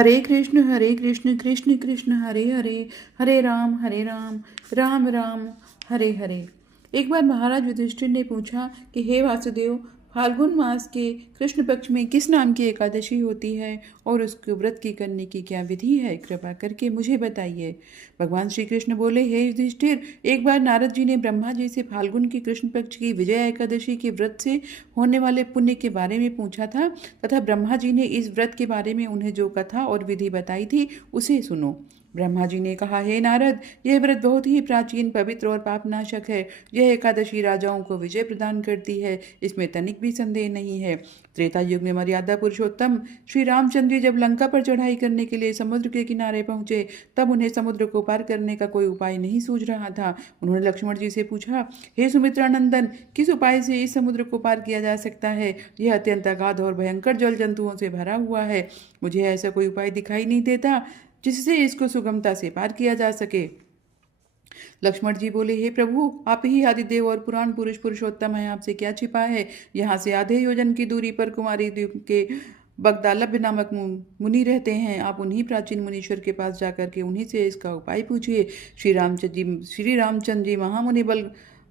हरे कृष्ण कृष्ण कृष्ण हरे हरे, हरे राम राम राम हरे हरे। एक बार महाराज युधिष्ठिर ने पूछा कि हे वासुदेव, फाल्गुन मास के कृष्ण पक्ष में किस नाम की एकादशी होती है और उसके व्रत की करने की क्या विधि है, कृपा करके मुझे बताइए। भगवान श्री कृष्ण बोले, हे युधिष्ठिर, एक बार नारद जी ने ब्रह्मा जी से फाल्गुन की कृष्ण पक्ष की विजया एकादशी के व्रत से होने वाले पुण्य के बारे में पूछा था तथा ब्रह्मा जी ने इस व्रत के बारे में उन्हें जो कथा और विधि बताई थी उसे सुनो। ब्रह्मा जी ने कहा, हे नारद, यह व्रत बहुत ही प्राचीन, पवित्र और पापनाशक है। यह एकादशी राजाओं को विजय प्रदान करती है, इसमें तनिक भी संदेह नहीं है। त्रेता युग में मर्यादा पुरुषोत्तम श्री रामचंद्र जी जब लंका पर चढ़ाई करने के लिए समुद्र के किनारे पहुंचे, तब उन्हें समुद्र को पार करने का कोई उपाय नहीं सूझ रहा था। उन्होंने लक्ष्मण जी से पूछा, हे सुमित्रा नंदन, किस उपाय से इस समुद्र को पार किया जा सकता है? यह अत्यंत अगाध और भयंकर जल जंतुओं से भरा हुआ है। मुझे ऐसा कोई उपाय दिखाई नहीं देता जिससे इसको सुगमता से पार किया जा सके। लक्ष्मण जी बोले, हे प्रभु, आप ही आदिदेव और पुराण पुरुष पुरुषोत्तम हैं, आपसे क्या छिपा है। यहाँ से आधे योजन की दूरी पर कुमारी द्वीप के बगदालभ्य नामक मुनि रहते हैं। आप उन्हीं प्राचीन मुनीश्वर के पास जाकर के उन्हीं से इसका उपाय पूछिए। श्री रामचंद्र जी महामुनि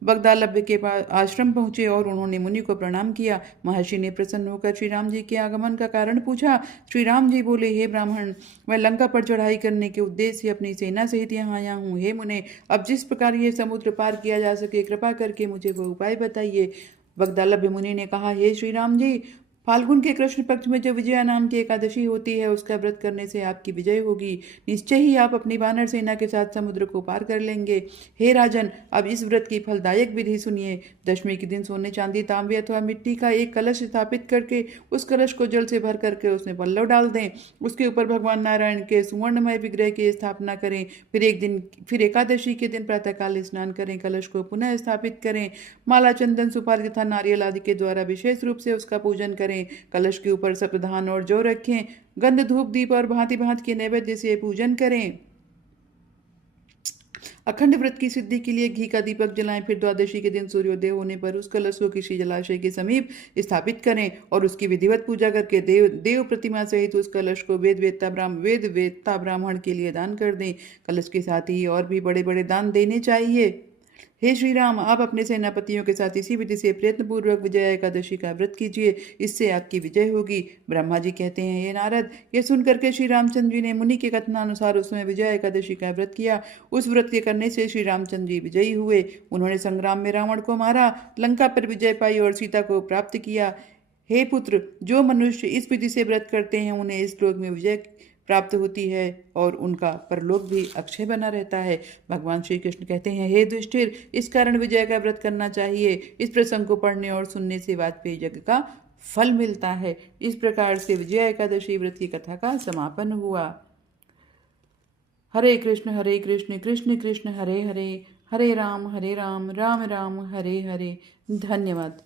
बगदालभ्य के पास आश्रम पहुंचे और उन्होंने मुनि को प्रणाम किया। महर्षि ने प्रसन्न होकर श्री राम जी के आगमन का कारण पूछा। श्री राम जी बोले, हे ब्राह्मण, मैं लंका पर चढ़ाई करने के उद्देश्य से अपनी सेना सहित यहाँ आया हूँ। हे मुने, अब जिस प्रकार ये समुद्र पार किया जा सके, कृपा करके मुझे वो उपाय बताइए। बगदालभ्य मुनि ने कहा, हे श्री राम जी, फाल्गुन के कृष्ण पक्ष में जो विजया नाम की एकादशी होती है, उसका व्रत करने से आपकी विजय होगी। निश्चय ही आप अपनी वानर सेना के साथ समुद्र को पार कर लेंगे। हे राजन, अब इस व्रत की फलदायक विधि सुनिए। दशमी के दिन सोने, चांदी, तांबे अथवा मिट्टी का एक कलश स्थापित करके उस कलश को जल से भर करके उसमें पल्लव डाल दें। उसके ऊपर भगवान नारायण के सुवर्णमय विग्रह की स्थापना करें। फिर एकादशी के दिन प्रातःकाल स्नान करें, कलश को पुनः स्थापित करें, माला, चंदन, सुपारी तथा नारियल आदि के द्वारा विशेष रूप से उसका पूजन करें। कलश के ऊपर सप्तधान और जौ रखें, गंध, धूप, दीप और भांति भांति के नैवेद्य से पूजन करें। अखंड व्रत की सिद्धि के लिए घी का दीपक जलाएं। फिर द्वादशी के दिन सूर्योदय होने पर उस कलश को किसी जलाशय के समीप स्थापित करें और उसकी विधिवत पूजा करके देव प्रतिमा सहित उस कलश को वेद वेत्ता ब्राह्मण के लिए दान कर दें। कलश के साथ ही और भी बड़े बड़े दान देने चाहिए। हे श्री राम, आप अपने सेनापतियों के साथ इसी विधि से प्रयत्नपूर्वक विजया एकादशी का व्रत कीजिए, इससे आपकी विजय होगी। ब्रह्मा जी कहते हैं, हे नारद, यह सुनकर के श्री रामचंद्र जी ने मुनि के कथनानुसार उसमें विजया एकादशी का व्रत किया। उस व्रत के करने से श्री रामचंद्र जी विजयी हुए। उन्होंने संग्राम में रावण को मारा, लंका पर विजय पाई और सीता को प्राप्त किया। हे पुत्र, जो मनुष्य इस विधि से व्रत करते हैं उन्हें इस लोक में विजय प्राप्त होती है और उनका परलोक भी अक्षय बना रहता है। भगवान श्री कृष्ण कहते हैं, हे युधिष्ठिर, इस कारण विजय का व्रत करना चाहिए। इस प्रसंग को पढ़ने और सुनने से वाजपेयी यज्ञ का फल मिलता है। इस प्रकार से विजया एकादशी व्रत की कथा का समापन हुआ। हरे कृष्ण कृष्ण कृष्ण हरे हरे, हरे राम राम राम हरे हरे। धन्यवाद।